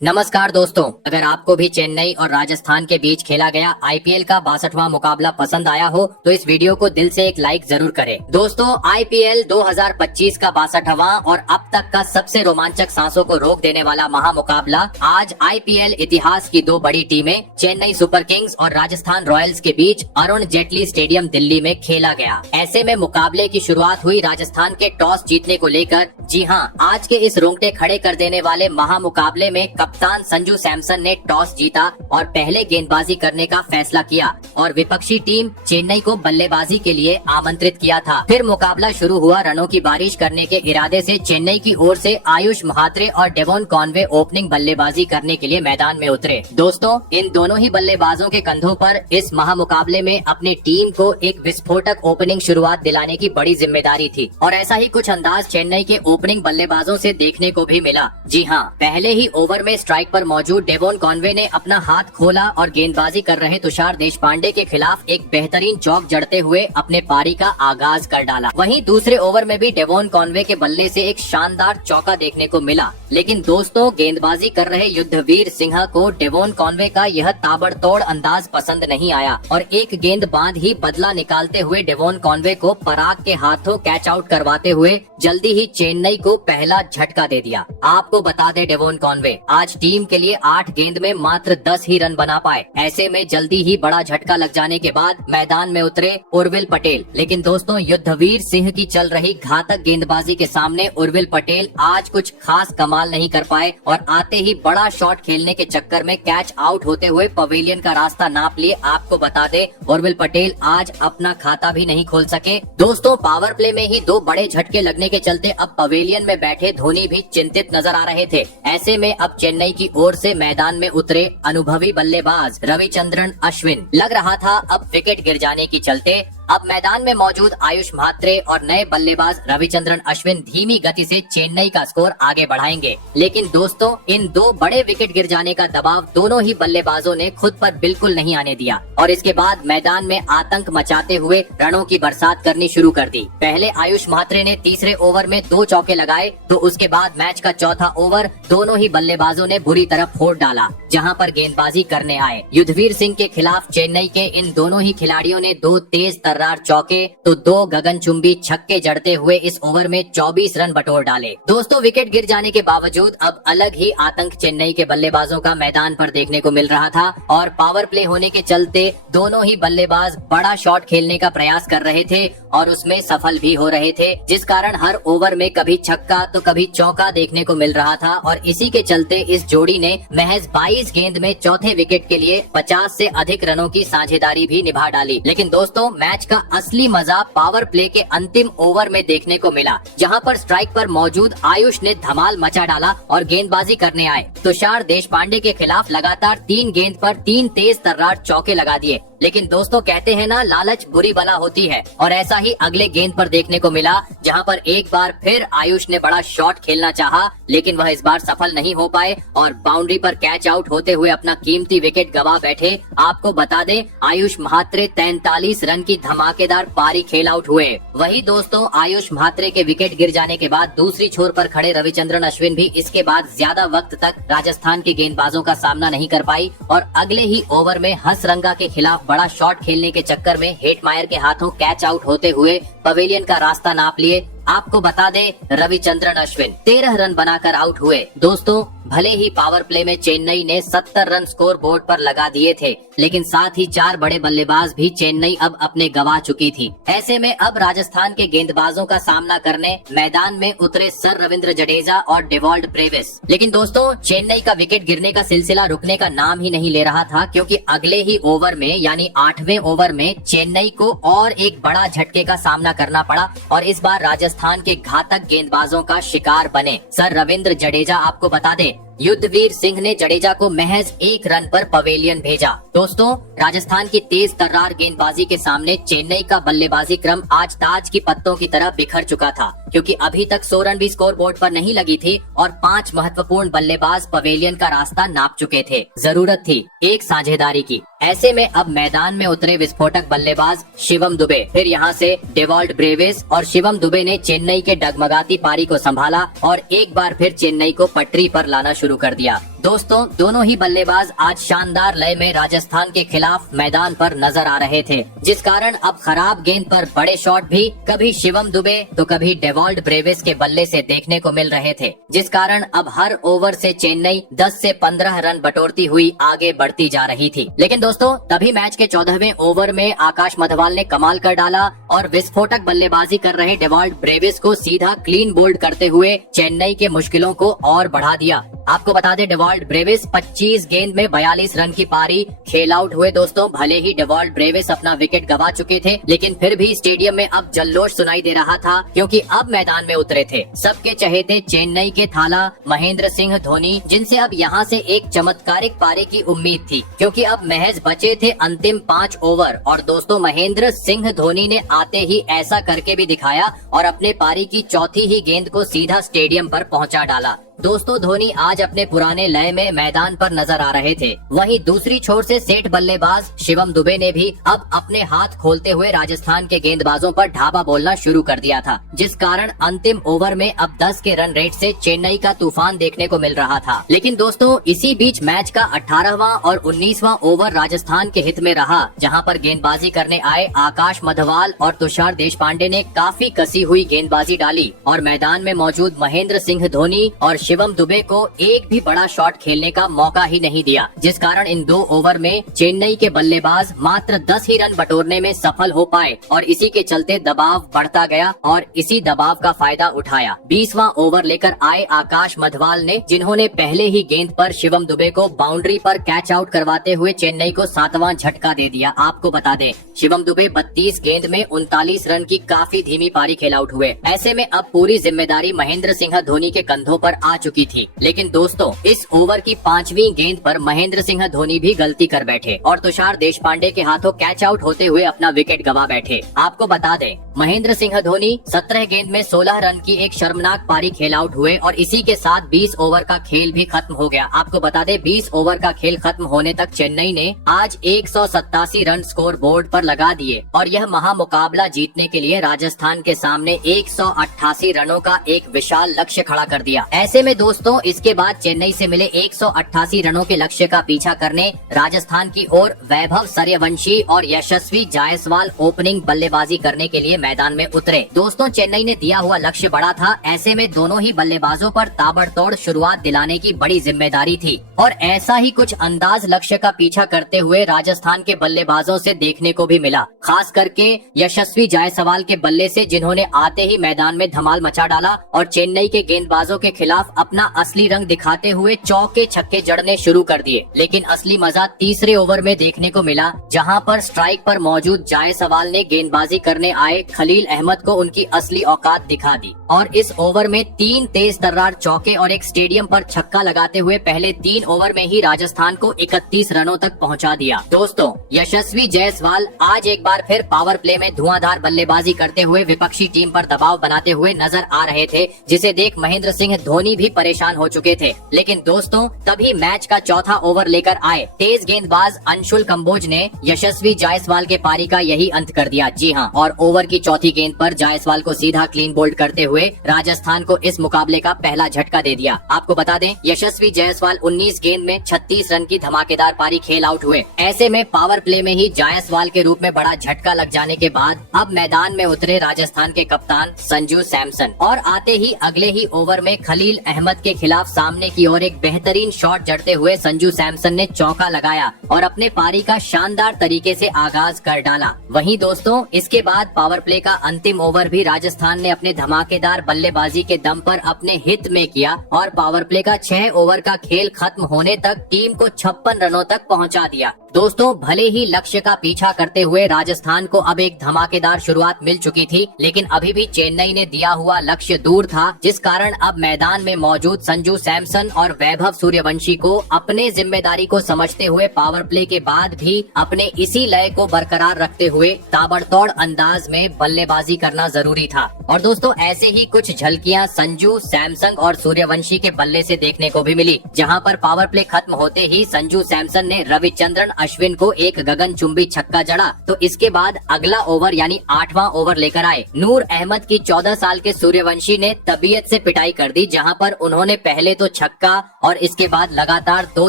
नमस्कार दोस्तों, अगर आपको भी चेन्नई और राजस्थान के बीच खेला गया आईपीएल का 62वां मुकाबला पसंद आया हो तो इस वीडियो को दिल से एक लाइक जरूर करें। दोस्तों, आईपीएल 2025 का 62वां और अब तक का सबसे रोमांचक सांसों को रोक देने वाला महामुकाबला आज आईपीएल इतिहास की दो बड़ी टीमें चेन्नई सुपर किंग्स और राजस्थान रॉयल्स के बीच अरुण जेटली स्टेडियम दिल्ली में खेला गया। ऐसे में मुकाबले की शुरुआत हुई राजस्थान के टॉस जीतने को लेकर। जी हाँ, आज के इस रोंगटे खड़े कर देने वाले महामुकाबले में कप्तान संजू सैमसन ने टॉस जीता और पहले गेंदबाजी करने का फैसला किया और विपक्षी टीम चेन्नई को बल्लेबाजी के लिए आमंत्रित किया था। फिर मुकाबला शुरू हुआ। रनों की बारिश करने के इरादे से चेन्नई की ओर से आयुष महात्रे और डेवॉन कॉनवे ओपनिंग बल्लेबाजी करने के लिए मैदान में उतरे। दोस्तों, इन दोनों ही बल्लेबाजों के कंधों पर इस महामुकाबले में अपनी टीम को एक विस्फोटक ओपनिंग शुरुआत दिलाने की बड़ी जिम्मेदारी थी और ऐसा ही कुछ अंदाज चेन्नई के ओपनिंग बल्लेबाजों से देखने को भी मिला। जी हाँ, पहले ही ओवर में स्ट्राइक पर मौजूद डेवॉन कॉनवे ने अपना हाथ खोला और गेंदबाजी कर रहे तुषार देशपांडे के खिलाफ एक बेहतरीन चौक जड़ते हुए अपने पारी का आगाज कर डाला। वहीं दूसरे ओवर में भी डेवॉन कॉनवे के बल्ले से एक शानदार चौका देखने को मिला। लेकिन दोस्तों, गेंदबाजी कर रहे युद्धवीर सिंह को डेवॉन कॉनवे का यह ताबड़तोड़ अंदाज पसंद नहीं आया और एक गेंद बाद ही बदला निकालते हुए डेवॉन कॉनवे को पराग के हाथों कैच आउट करवाते हुए जल्दी ही चेन्नई को पहला झटका दे दिया। आपको बता दे, डेवॉन कॉनवे आज टीम के लिए 8 गेंद में मात्र 10 ही रन बना पाए। ऐसे में जल्दी ही बड़ा झटका लग जाने के बाद मैदान में उतरे उर्विल पटेल। लेकिन दोस्तों, युद्धवीर सिंह की चल रही घातक गेंदबाजी के सामने उर्विल पटेल आज कुछ खास कमाल नहीं कर पाए और आते ही बड़ा शॉट खेलने के चक्कर में कैच आउट होते हुए पवेलियन का रास्ता नाप लिए। आपको बता दे, उर्विल पटेल आज अपना खाता भी नहीं खोल सके। दोस्तों, पावर प्ले में ही 2 बड़े झटके लगने के चलते अब पवेलियन में बैठे धोनी भी चिंतित नजर आ रहे थे। ऐसे में अब चेन्नई की ओर से मैदान में उतरे अनुभवी बल्लेबाज रविचंद्रन अश्विन। लग रहा था अब विकेट गिर जाने की चलते अब मैदान में मौजूद आयुष महात्रे और नए बल्लेबाज रविचंद्रन अश्विन धीमी गति से चेन्नई का स्कोर आगे बढ़ाएंगे। लेकिन दोस्तों, इन 2 बड़े विकेट गिर जाने का दबाव दोनों ही बल्लेबाजों ने खुद पर बिल्कुल नहीं आने दिया और इसके बाद मैदान में आतंक मचाते हुए रनों की बरसात करनी शुरू कर दी। पहले आयुष महात्रे ने तीसरे ओवर में 2 चौके लगाए तो उसके बाद मैच का चौथा ओवर दोनों ही बल्लेबाजों ने बुरी तरह फोड़ डाला जहां पर गेंदबाजी करने आए। युद्धवीर सिंह के खिलाफ चेन्नई के इन दोनों ही खिलाड़ियों ने 2 तेज तर्रार चौके तो 2 गगनचुंबी छक्के जड़ते हुए इस ओवर में 24 रन बटोर डाले। दोस्तों, विकेट गिर जाने के बावजूद अब अलग ही आतंक चेन्नई के बल्लेबाजों का मैदान पर देखने को मिल रहा था और पावर प्ले होने के चलते दोनों ही बल्लेबाज बड़ा शॉट खेलने का प्रयास कर रहे थे और उसमें सफल भी हो रहे थे, जिस कारण हर ओवर में कभी छक्का तो कभी चौका देखने को मिल रहा था और इसी के चलते इस जोड़ी ने महज 22 गेंद में चौथे विकेट के लिए 50 से अधिक रनों की साझेदारी भी निभा डाली। लेकिन दोस्तों, मैच का असली मजा पावर प्ले के अंतिम ओवर में देखने को मिला, जहां पर स्ट्राइक पर मौजूद आयुष ने धमाल मचा डाला और गेंदबाजी करने आए तुषार देशपांडे के खिलाफ लगातार 3 गेंद पर 3 तेज तर्रार चौके लगा दिए। लेकिन दोस्तों, कहते हैं ना, लालच बुरी बला होती है और ऐसा ही अगले गेंद पर देखने को मिला, जहां पर एक बार फिर आयुष ने बड़ा शॉट खेलना चाहा लेकिन वह इस बार सफल नहीं हो पाए और बाउंड्री पर कैच आउट होते हुए अपना कीमती विकेट गवा बैठे। आपको बता दें, आयुष महात्रे 43 रन की धमाकेदार पारी खेल आउट हुए। वही दोस्तों, आयुष महात्रे के विकेट गिर जाने के बाद दूसरी छोर पर खड़े रविचंद्रन अश्विन भी इसके बाद ज्यादा वक्त तक राजस्थान के गेंदबाजों का सामना नहीं कर पाई और अगले ही ओवर में हंसरंगा के खिलाफ बड़ा शॉट खेलने के चक्कर में हेटमायर के हाथों कैच आउट होते हुए पवेलियन का रास्ता नाप लिए। आपको बता दे, रविचंद्रन अश्विन 13 रन बनाकर आउट हुए। दोस्तों, भले ही पावर प्ले में चेन्नई ने 70 रन स्कोर बोर्ड पर लगा दिए थे, लेकिन साथ ही 4 बड़े बल्लेबाज भी चेन्नई अब अपने गवा चुकी थी। ऐसे में अब राजस्थान के गेंदबाजों का सामना करने मैदान में उतरे सर रविंद्र जडेजा और डेवॉल्ड ब्रेविस। लेकिन दोस्तों, चेन्नई का विकेट गिरने का सिलसिला रुकने का नाम ही नहीं ले रहा था, क्योंकि अगले ही ओवर में यानी 8वें ओवर में चेन्नई को और एक बड़ा झटके का सामना करना पड़ा और इस बार राजस्थान के घातक गेंदबाजों का शिकार बने सर रविंद्र जडेजा। आपको बता दें, युद्धवीर सिंह ने जडेजा को महज 1 रन पर पवेलियन भेजा। दोस्तों, राजस्थान की तेज तर्रार गेंदबाजी के सामने चेन्नई का बल्लेबाजी क्रम आज ताज की पत्तों की तरह बिखर चुका था, क्योंकि अभी तक 100 रन भी स्कोर बोर्ड पर नहीं लगी थी और 5 महत्वपूर्ण बल्लेबाज पवेलियन का रास्ता नाप चुके थे। जरूरत थी एक साझेदारी की। ऐसे में अब मैदान में उतरे विस्फोटक बल्लेबाज शिवम दुबे, फिर यहाँ से डेवॉल्ड ब्रेविस और शिवम दुबे ने चेन्नई के डगमगाती पारी को संभाला और एक बार फिर चेन्नई को पटरी पर लाना शुरू शुरू कर दिया। दोस्तों दोनों ही बल्लेबाज आज शानदार लय में राजस्थान के खिलाफ मैदान पर नजर आ रहे थे, जिस कारण अब खराब गेंद पर बड़े शॉट भी कभी शिवम दुबे तो कभी डेवॉल्ट ब्रेविस के बल्ले से देखने को मिल रहे थे, जिस कारण अब हर ओवर से चेन्नई 10 से 15 रन बटोरती हुई आगे बढ़ती जा रही थी। लेकिन दोस्तों तभी मैच के 14वें ओवर में आकाश मधवाल ने कमाल कर डाला और विस्फोटक बल्लेबाजी कर रहे डेवॉल्ट ब्रेविस को सीधा क्लीन बोल्ड करते हुए चेन्नई के मुश्किलों को और बढ़ा दिया। आपको बता दें डेवॉल्ट ब्रेविस 25 गेंद में 42 रन की पारी खेल आउट हुए। दोस्तों भले ही डेवॉल्ट ब्रेविस अपना विकेट गंवा चुके थे, लेकिन फिर भी स्टेडियम में अब जल्लोष सुनाई दे रहा था, क्योंकि अब मैदान में उतरे थे सबके चहेते चेन्नई के थाला महेंद्र सिंह धोनी, जिनसे अब यहाँ से एक चमत्कारिक पारी की उम्मीद थी, क्योंकि अब महज बचे थे अंतिम 5 ओवर। और दोस्तों महेंद्र सिंह धोनी ने आते ही ऐसा करके भी दिखाया और अपने पारी की चौथी ही गेंद को सीधा स्टेडियम पर पहुंचा डाला। दोस्तों धोनी आज अपने पुराने लय में मैदान पर नजर आ रहे थे। वहीं दूसरी छोर से सेठ बल्लेबाज शिवम दुबे ने भी अब अपने हाथ खोलते हुए राजस्थान के गेंदबाजों पर ढाबा बोलना शुरू कर दिया था, जिस कारण अंतिम ओवर में अब 10 के रन रेट से चेन्नई का तूफान देखने को मिल रहा था। लेकिन दोस्तों इसी बीच मैच का 18वां और 19वां ओवर राजस्थान के हित में रहा, जहां पर गेंदबाजी करने आए आकाश मधवाल और तुषार देशपांडे ने काफी कसी हुई गेंदबाजी डाली और मैदान में मौजूद महेंद्र सिंह धोनी और शिवम दुबे को एक भी बड़ा शॉट खेलने का मौका ही नहीं दिया, जिस कारण इन 2 ओवर में चेन्नई के बल्लेबाज मात्र 10 ही रन बटोरने में सफल हो पाए और इसी के चलते दबाव बढ़ता गया और इसी दबाव का फायदा उठाया। 20वां ओवर लेकर आए आकाश मधवाल ने, जिन्होंने पहले ही गेंद पर शिवम दुबे को बाउंड्री पर कैच आउट करवाते हुए चेन्नई को 7वां झटका दे दिया। आपको बता दें शिवम दुबे 32 गेंद में 39 रन की काफी धीमी पारी खेल आउट हुए। ऐसे में अब पूरी जिम्मेदारी महेंद्र सिंह धोनी के कंधों पर आ चुकी थी। लेकिन दोस्तों इस ओवर की 5वीं गेंद पर महेंद्र सिंह धोनी भी गलती कर बैठे और तुषार देशपांडे के हाथों कैच आउट होते हुए अपना विकेट गंवा बैठे। आपको बता दें महेंद्र सिंह धोनी 17 गेंद में 16 रन की एक शर्मनाक पारी खेल आउट हुए और इसी के साथ 20 ओवर का खेल भी खत्म हो गया। आपको बता दें 20 ओवर का खेल खत्म होने तक चेन्नई ने आज 187 रन स्कोर बोर्ड पर लगा दिए और यह महामुकाबला जीतने के लिए राजस्थान के सामने 188 रनों का एक विशाल लक्ष्य खड़ा कर दिया। ऐसे में दोस्तों इसके बाद चेन्नई से मिले 188 रनों के लक्ष्य का पीछा करने राजस्थान की ओर वैभव सूर्यवंशी और यशस्वी जायसवाल ओपनिंग बल्लेबाजी करने के लिए मैदान में उतरे। दोस्तों चेन्नई ने दिया हुआ लक्ष्य बड़ा था, ऐसे में दोनों ही बल्लेबाजों पर ताबड़तोड़ शुरुआत दिलाने की बड़ी जिम्मेदारी थी और ऐसा ही कुछ अंदाज लक्ष्य का पीछा करते हुए राजस्थान के बल्लेबाजों से देखने को भी मिला, खास करके यशस्वी जायसवाल के बल्ले से, जिन्होंने आते ही मैदान में धमाल मचा डाला और चेन्नई के गेंदबाजों के खिलाफ अपना असली रंग दिखाते हुए चौके छक्के जड़ने शुरू कर दिए। लेकिन असली मजा तीसरे ओवर में देखने को मिला, जहां पर स्ट्राइक पर मौजूद जायसवाल ने गेंदबाजी करने आए खलील अहमद को उनकी असली औकात दिखा दी और इस ओवर में 3 तेज तर्रार चौके और एक स्टेडियम पर छक्का लगाते हुए पहले 3 ओवर में ही राजस्थान को 31 रनों तक पहुंचा दिया। दोस्तों यशस्वी जायसवाल आज एक बार फिर पावर प्ले में धुआंधार बल्लेबाजी करते हुए विपक्षी टीम पर दबाव बनाते हुए नजर आ रहे थे, जिसे देख महेंद्र सिंह धोनी भी परेशान हो चुके थे। लेकिन दोस्तों तभी मैच का चौथा ओवर लेकर आए तेज गेंदबाज अंशुल कंबोज ने यशस्वी जायसवाल के पारी का यही अंत कर दिया। जी हां, और ओवर की चौथी गेंद पर जायसवाल को सीधा क्लीन बोल्ड करते हुए राजस्थान को इस मुकाबले का पहला झटका दे दिया। आपको बता दें यशस्वी जायसवाल 19 गेंद में 36 रन की धमाकेदार पारी खेल आउट हुए। ऐसे में पावर प्ले में ही जायसवाल के रूप में बड़ा झटका लग जाने के बाद अब मैदान में उतरे राजस्थान के कप्तान संजू सैमसन और आते ही अगले ही ओवर में खलील अहमद के खिलाफ सामने की ओर एक बेहतरीन शॉट जड़ते हुए संजू सैमसन ने चौका लगाया और अपने पारी का शानदार तरीके से आगाज कर डाला। वहीं दोस्तों इसके बाद पावर प्ले का अंतिम ओवर भी राजस्थान ने अपने धमाकेदार बल्लेबाजी के दम पर अपने हित में किया और पावर प्ले का 6 ओवर का खेल खत्म होने तक टीम को 56 रनों तक पहुंचा दिया। दोस्तों भले ही लक्ष्य का पीछा करते हुए राजस्थान को अब एक धमाकेदार शुरुआत मिल चुकी थी, लेकिन अभी भी चेन्नई ने दिया हुआ लक्ष्य दूर था, जिस कारण अब मैदान में मौजूद संजू सैमसन और वैभव सूर्यवंशी को अपने जिम्मेदारी को समझते हुए पावर प्ले के बाद भी अपने इसी लय को बरकरार रखते हुए ताबड़तोड़ अंदाज में बल्लेबाजी करना जरूरी था। और दोस्तों ऐसे ही कुछ झलकियां संजू, सैमसन और सूर्यवंशी के बल्ले से देखने को भी मिली, जहां पर पावर प्ले खत्म होते ही संजू सैमसन ने रविचंद्रन अश्विन को एक गगनचुंबी छक्का जड़ा। तो इसके बाद अगला ओवर यानी 8वां ओवर लेकर आए। नूर अहमद की 14 साल के सूर्यवंशी ने तबीयत से पिटाई कर दी, जहां पर उन्होंने पहले तो छक्का और इसके बाद लगातार 2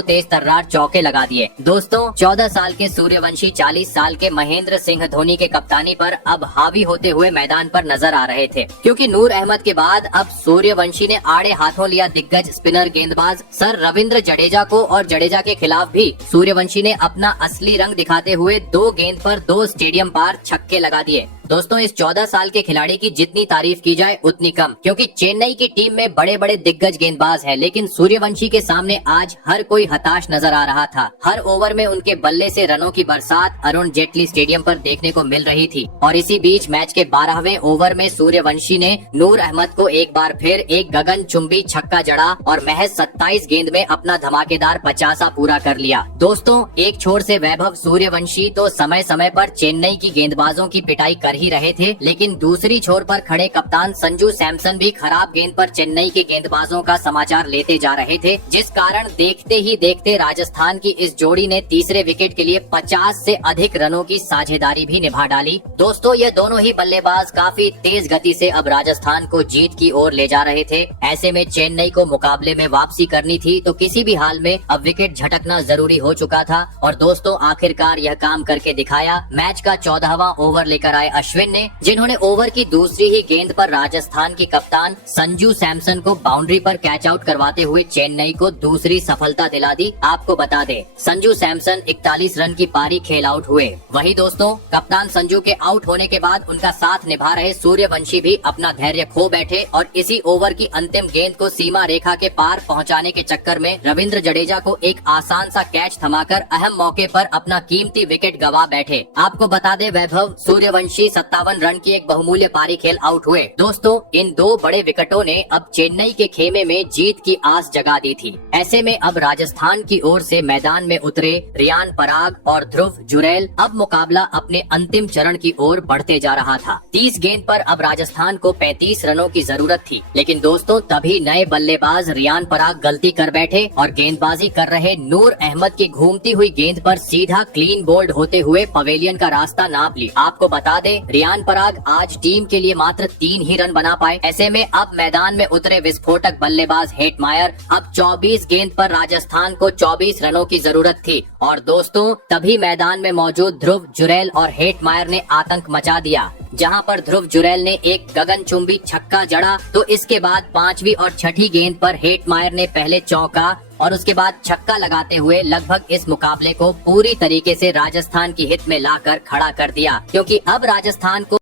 तेज तर्रार चौके लगा दिए। दोस्तों 14 साल के सूर्यवंशी 40 साल के महेंद्र सिंह धोनी के कप्तानी पर अब हावी होते हुए मैदान पर नजर आ रहे थे, क्योंकि नूर अहमद के बाद अब सूर्यवंशी ने आड़े हाथों लिया दिग्गज स्पिनर गेंदबाज सर रविंद्र जडेजा को, और जडेजा के खिलाफ भी सूर्यवंशी ने अपना असली रंग दिखाते हुए 2 गेंद पर 2 स्टेडियम पार छक्के लगा दिए। दोस्तों इस 14 साल के खिलाड़ी की जितनी तारीफ की जाए उतनी कम, क्योंकि चेन्नई की टीम में बड़े बड़े दिग्गज गेंदबाज हैं, लेकिन सूर्यवंशी के सामने आज हर कोई हताश नजर आ रहा था। हर ओवर में उनके बल्ले से रनों की बरसात अरुण जेटली स्टेडियम पर देखने को मिल रही थी। और इसी बीच मैच के 12वें ओवर में सूर्यवंशी ने नूर अहमद को एक बार फिर एक गगनचुंबी छक्का जड़ा और महज 27 गेंद में अपना धमाकेदार 50 पूरा कर लिया। दोस्तों एक छोर से वैभव सूर्यवंशी तो समय समय पर चेन्नई की गेंदबाजों की पिटाई कर ही रहे थे, लेकिन दूसरी छोर पर खड़े कप्तान संजू सैमसन भी खराब गेंद पर चेन्नई के गेंदबाजों का समाचार लेते जा रहे थे, जिस कारण देखते ही देखते राजस्थान की इस जोड़ी ने तीसरे विकेट के लिए 50 से अधिक रनों की साझेदारी भी निभा डाली। दोस्तों ये दोनों ही बल्लेबाज काफी तेज गति से अब राजस्थान को जीत की ओर ले जा रहे थे। ऐसे में चेन्नई को मुकाबले में वापसी करनी थी, तो किसी भी हाल में अब विकेट झटकना जरूरी हो चुका था। और दोस्तों आखिरकार यह काम करके दिखाया। मैच का 14वां ओवर लेकर आए अश्विन ने, जिन्होंने ओवर की दूसरी ही गेंद पर राजस्थान के कप्तान संजू सैमसन को बाउंड्री पर कैच आउट करवाते हुए चेन्नई को दूसरी सफलता दिला दी। आपको बता दें संजू सैमसन 41 रन की पारी खेल आउट हुए। वहीं दोस्तों कप्तान संजू के आउट होने के बाद उनका साथ निभा रहे सूर्यवंशी भी अपना धैर्य खो बैठे और इसी ओवर की अंतिम गेंद को सीमा रेखा के पार पहुंचाने के चक्कर में रविंद्र जडेजा को एक आसान सा कैच थमाकर अहम मौके पर अपना कीमती विकेट गवा बैठे। आपको बता दें वैभव सूर्यवंशी 57 रन की एक बहुमूल्य पारी खेल आउट हुए। दोस्तों इन 2 बड़े विकेटों ने अब चेन्नई के खेमे में जीत की आस जगा दी थी। ऐसे में अब राजस्थान की ओर से मैदान में उतरे रियान पराग और ध्रुव जुरैल। अब मुकाबला अपने अंतिम चरण की ओर बढ़ते जा रहा था। 30 गेंद पर अब राजस्थान को 35 रनों की जरूरत थी, लेकिन दोस्तों तभी नए बल्लेबाज रियान पराग गलती कर बैठे और गेंदबाजी कर रहे नूर अहमद की घूमती हुई गेंद पर सीधा क्लीन बोल्ड होते हुए पवेलियन का रास्ता नाप ली। आपको बता दें रियान पराग आज टीम के लिए मात्र 3 ही रन बना पाए। ऐसे में अब मैदान में उतरे विस्फोटक बल्लेबाज हेटमायर। अब 24 गेंद पर राजस्थान को 24 रनों की जरूरत थी और दोस्तों तभी मैदान में मौजूद ध्रुव जुरैल और हेटमायर ने आतंक मचा दिया, जहां पर ध्रुव जुरैल ने एक गगनचुंबी छक्का जड़ा। तो इसके बाद 5वीं और 6ठी गेंद पर हेटमायर ने पहले चौका और उसके बाद छक्का लगाते हुए लगभग इस मुकाबले को पूरी तरीके से राजस्थान की हित में लाकर खड़ा कर दिया, क्योंकि अब राजस्थान को